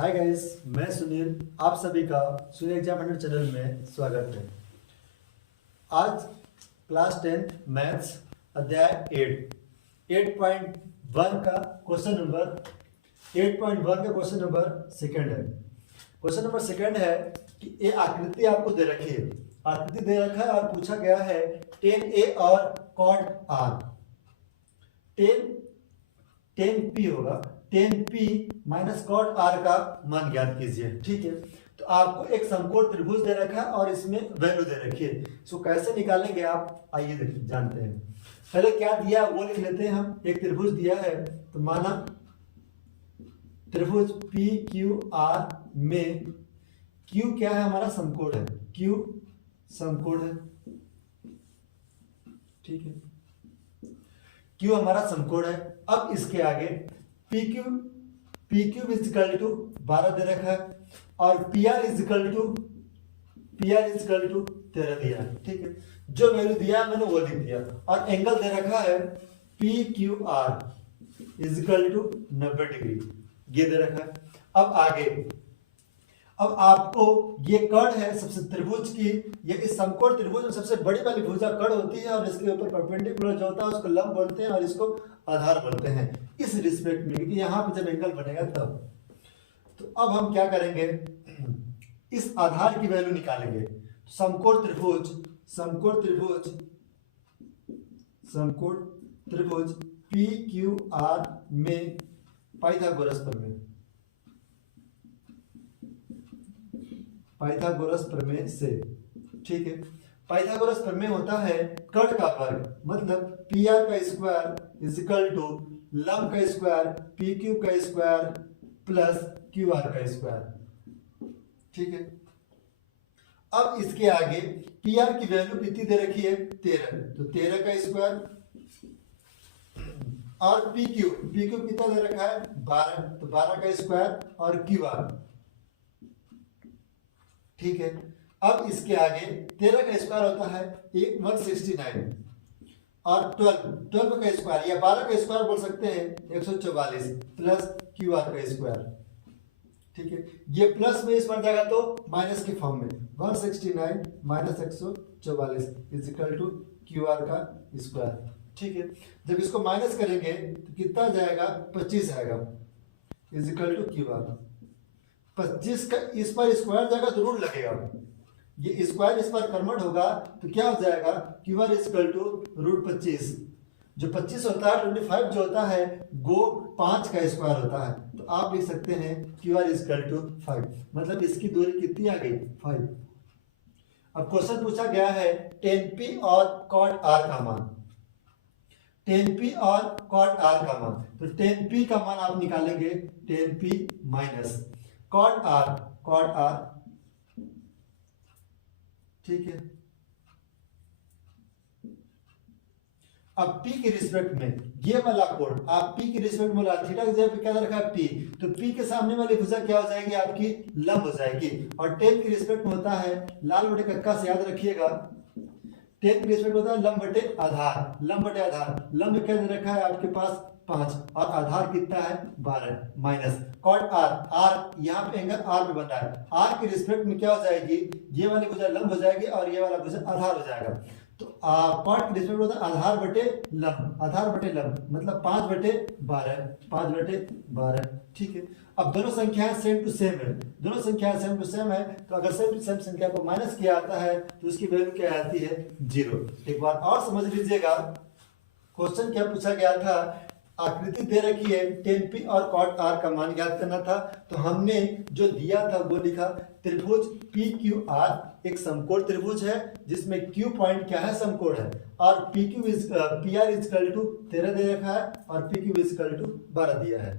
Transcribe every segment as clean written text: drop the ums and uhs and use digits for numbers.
Hi guys, मैं सुनील। आप सभी का सुनील एग्जाम हंड्रेड चैनल में स्वागत है। आज क्लास 10 मैथ्स अध्याय 8.1 का क्वेश्चन नंबर सेकंड है। क्वेश्चन नंबर सेकंड है कि ये आकृति आपको दे रखी है। आकृति दे रखा है और पूछा गया है tan A और cot R। tan P होगा, tan P minus cot R का मान ज्ञात कीजिए। ठीक है, तो आपको एक समकोण त्रिभुज दे रखा है और इसमें वैल्यू दे रखी है। इसको कैसे निकालेंगे आप आइए जानते हैं। पहले क्या दिया वो लिख लेते हैं हम। एक त्रिभुज दिया है तो माना त्रिभुज पी क्यू आर में Q क्या है, हमारा समकोण है। Q समकोण है, ठीक है, Q हमारा समकोण है। अब इसके आगे PQ इजिकल टू 12 दे रखा है और PR इजिकल टू 13 दिया है। ठीक है, जो वैल्यू दिया मैंने वो लिख दिया और एंगल दे रखा है PQR इजिकल टू 90 डिग्री, ये दे रखा है। अब आगे, अब आपको ये कर्ण है सबसे त्रिभुज की, ये इस समकोण त्रिभुज में सबसे बड़ी वाली भुजा कर्ण होती है और इसके ऊपर परपेंडिकुलर जो होता है उसको लंब बोलते हैं और इसको आधार बोलते हैं इस रिस्पेक्ट में, क्योंकि यहाँ पे जब एंगल बनेगा तब। तो अब हम क्या करेंगे, इस आधार की वैल्यू निकालेंगे। समकोण त्रिभुज पी क्यू आर में पाइथागोरस प्रमेय से, ठीक है, पाइथागोरस प्रमेय होता है कर्ण का वर्ग, मतलब पी आर का स्क्वायर इजिकल टू लंब का स्क्वायर पी क्यू का स्क्वायर प्लस क्यू आर का स्क्वायर। ठीक है, अब इसके आगे पी आर की वैल्यू कितनी दे रखी है 13, तो 13 का स्क्वायर और पी क्यू कितना दे रखा है 12, तो 12 का स्क्वायर और क्यू आर। ठीक है, अब इसके आगे 13 का स्क्वायर होता है 169 और 12 का स्क्वायर या 12 का स्क्वायर बोल सकते हैं 144 प्लस क्यू आर का स्क्वायर। ठीक है, ये प्लस में इस पर जाएगा तो माइनस के फॉर्म में 169 minus 144 is equal to Q R का स्क्वायर। ठीक है, जब इसको माइनस करेंगे तो कितना जाएगा 25 आएगा इजिकल टू क्यू आर। 25 का इस पर स्क्वायर जाएगा तो ऋण लगेगा, ये स्क्वायर इस पर कन्वर्ट होगा तो क्या हो जाएगा क्यू आर इक्वल टू √25। जो 25 होता है 25 जो होता है वो 5 का स्क्वायर होता है, तो आप लिख सकते हैं क्यू आर इक्वल टू 5, मतलब इसकी दूरी कितनी आ गई 5। अब क्वेश्चन पूछा गया है tan P और cot R का मान। tan P और cot R का मान, तो tan P का मान आप निकालेंगे tan P minus cot R, ठीक है। अब P के रिस्पेक्ट में ये वाला कोण, आप P के रिस्पेक्ट में थीटा की जगह पे क्या रखा है P, तो P के सामने वाली भुजा क्या हो जाएगी आपकी लंब हो जाएगी। और tan के रिस्पेक्ट में होता है लाल बटे कक्का से याद रखिएगा, tan के रिस्पेक्ट होता है लंब बटे आधार। लंब क्या दे रखा है आपके पास 5 और आधार कितना है 12 माइनस cot R यहाँ पे एंगल R पे बना है। R के रिस्पेक्ट में क्या हो जाएगी, ये वाली भुजा लंब हो जाएगी और ये वाला भुजा आधार हो जाएगा। तो cot के रिस्पेक्ट होता है आधार बटे लंब, मतलब 5 बटे 12। ठीक है, अब दोनों संख्याएं सेम टू सेम है, तो अगर सेम टू सेम संख्या को माइनस किया जाता है तो उसकी वैल्यू क्या आती है 0। एक बार और समझ लीजिएगा, क्वेश्चन क्या पूछा गया था, आकृति दे रखी है tan P और cot R का मान ज्ञात करना था, तो हमने जो दिया था वो लिखा त्रिभुज PQR एक समकोण त्रिभुज है जिसमें Q पॉइंट क्या है समकोण है और PR इक्वल टू 13 दे रखा है और PQ इक्वल टू 12 दिया है।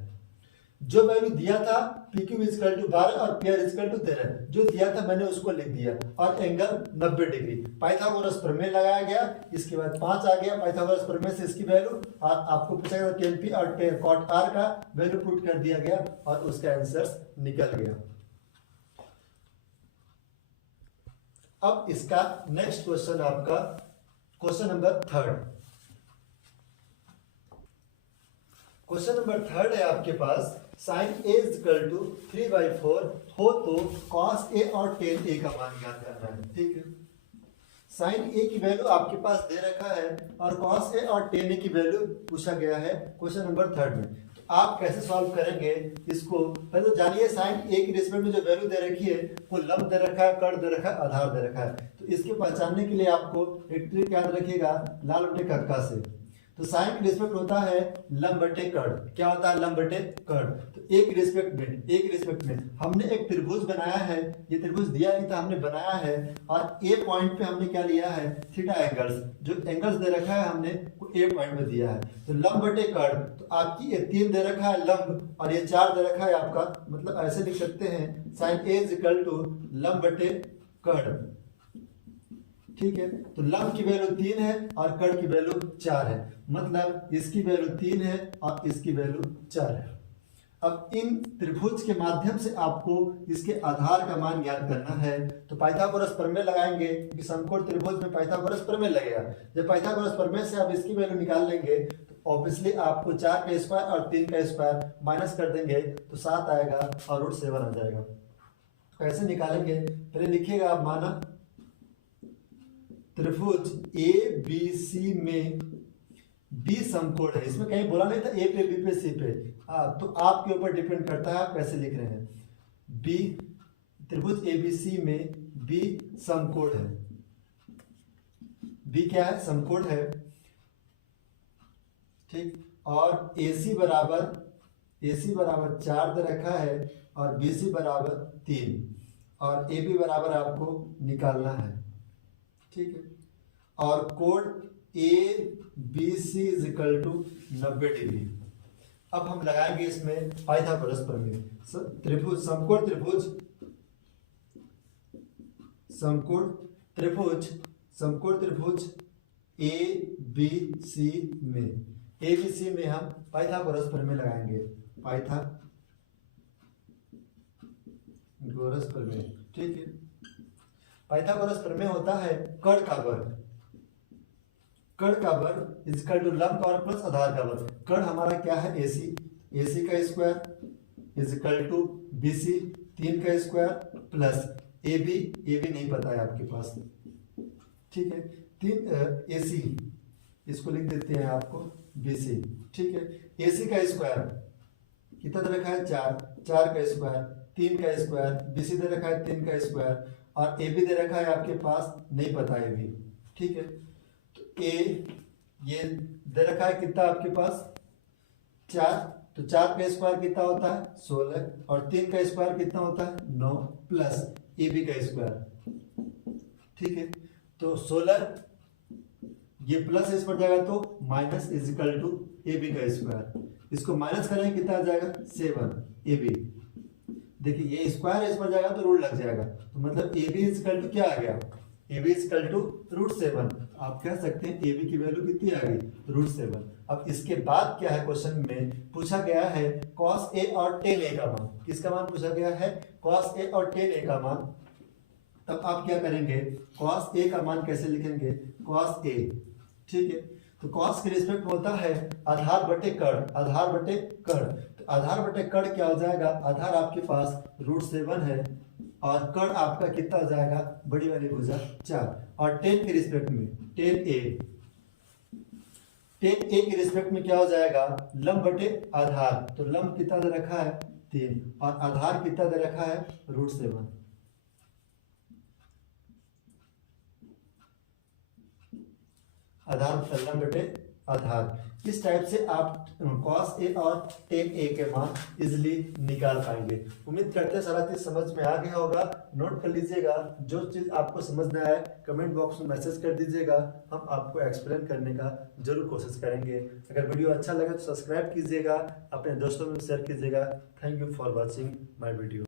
जो वैल्यू दिया था PQ इक्वल टू 12 और PR इक्वल टू 13 जो दिया था मैंने उसको लिख दिया और एंगल 90 डिग्री। पाइथागोरस प्रमेय लगाया गया, इसके बाद 5 आ गया पाइथागोरस प्रमेय से इसकी वैल्यू, और आपको पूछा गया tan P और cot R का वैल्यू पुट कर दिया गया और उसका आंसर निकल गया। अब इसका नेक्स्ट क्वेश्चन आपका क्वेश्चन नंबर 3 क्वेश्चन नंबर 3 है आपके पास sine A is equal to 3/4 हो तो कॉस ए और टेन ए का मान ज्ञात करना है। ठीक है, साइन ए की वैल्यू आपके पास दे रखा है और कॉस ए और टेन ए की वैल्यू पूछा गया है क्वेश्चन नंबर 3 में। तो आप कैसे सॉल्व करेंगे इसको, पहले तो जानिए साइन ए की रिस्पेक्ट में जो वैल्यू दे रखी है वो लंब दे रखा है, कर्ण दे रखा है, आधार दे रखा है। तो इसके पहचानने के लिए आपको एक ट्रिक याद रखिएगा, लाल बटे कक्का से। तो साइन की रिस्पेक्ट होता है लंब बटे कर्ण। क्या होता है लंब बटे कर्ण? तो एक रिस्पेक्ट में हमने एक त्रिभुज बनाया है, ये त्रिभुज दिया नहीं था, हमने बनाया है और ए पॉइंट पे हमने क्या लिया है थीटा एंगल्स, जो एंगल्स दे रखा है हमने वो ए पॉइंट पे दिया है। तो लंब बटे कर्ण, तो आपकी ये 3 दे रखा है लंब और ये 4 दे रखा है आपका, मतलब ऐसे लिख सकते हैं sine A is equal to लंब बटे कर्ण। ठीक है, तो लंब की वैल्यू 3 है और कर्ण की वैल्यू 4 है, मतलब इसकी वैल्यू 3 है और इसकी वैल्यू 4 है। अब इन त्रिभुज के माध्यम से आपको इसके आधार का मान ज्ञात करना है। तो पाइथागोरस प्रमेय लगाएंगे, क्योंकि समकोण त्रिभुज में पाइथागोरस प्रमेय लगेगा। जब पाइथागोरस प्रमेय से आप इसकी वैल्यू निकाल लेंगे तो ऑब्वियसली आपको 4 का स्क्वायर और 3 का स्क्वायर माइनस कर देंगे तो 7 आएगा और √7 आ जाएगा। कैसे निकालेंगे, पहले लिखिएगा आप, माना त्रिभुज ए बी सी में बी समकोण है। इसमें कहीं बोला नहीं था ए पे बी पे सी पे, तो आपके ऊपर डिपेंड करता है आप कैसे लिख रहे हैं। बी त्रिभुज ए बी सी में बी समकोण है, बी क्या है समकोण है। ठीक, और AC बराबर 4 दे रखा है और BC बराबर 3 और AB बराबर आपको निकालना है। ठीक है, और कोण ABC is equal to 90 degree. अब हम लगाएंगे इसमें पाइथागोरस प्रमेय। त्रिभुज समकोण त्रिभुज ABC में हम पाइथागोरस प्रमेय लगाएंगे, पाइथागोरस प्रमेय। ठीक है, पाइथागोरस प्रमेय होता है कर्ण का वर्ग इज इक्वल टू लंब का वर्ग प्लस आधार का वर्ग। कर्ण हमारा क्या है AC का square is equal to BC 3 का स्क्वायर प्लस AB नहीं पता है आपके पास। ठीक है, 3 AC इसको लिख देते हैं आपको BC। ठीक है, AC का स्क्वायर कितना दे रखा है 4 का स्क्वायर 3 का स्क्वायर, BC दे रखा है 3 का स्क्वायर और AB दे रखा है आपके पास नहीं पता है AB। ठीक है, तो A ये दे रखा है कितना आपके पास 4, तो 4 का स्क्वायर कितना होता है 16 और 3 का स्क्वायर कितना होता है 9 प्लस AB का स्क्वायर। ठीक है, तो 16 ये प्लस इस पर जाएगा तो minus is equal to AB का स्क्वायर, इसको माइनस करेंगे कितना आ जाएगा 7 AB। देखिए ये स्क्वायर इस पर जाएगा तो रूट लग जाएगा, तो मतलब AB इज इक्वल टू क्या आ गया AB इज इक्वल टू √7। आप कह सकते हैं AB की वैल्यू कितनी आ गई √7। अब इसके बाद क्या है, क्वेश्चन में पूछा गया है cos A और tan A का मान। किसका मान पूछा गया है cos A और tan A का मान। तब आप क्या करेंगे, cos A का मान कैसे लिखेंगे cos A। ठीक है, तो cos के रिस्पेक्ट में होता है आधार बटे कर्ण। तो आधार बटे कर्ण क्या हो जाएगा, आधार आपके पास √7 है और कर्ण आपका कितना हो जाएगा बड़ी वाली भुजा 4। और tan के रिस्पेक्ट में tan A के रिस्पेक्ट में क्या हो जाएगा लंब बटे आधार। तो लंब कितना दे रखा है 3 और आधार कितना दे रखा है √7। आधार लंब बटे आधार। इस टाइप से आप cos A और tan A के मान इजिली निकाल पाएंगे। उम्मीद करते हैं सारा चीज समझ में आ गया होगा। नोट कर लीजिएगा, जो चीज आपको समझ में आए कमेंट बॉक्स में मैसेज कर दीजिएगा, हम आपको एक्सप्लेन करने का जरूर कोशिश करेंगे। अगर वीडियो अच्छा लगे तो सब्सक्राइब कीजिएगा, अपने दोस्तों में शेयर कीजिएगा। Thank you for watching my video.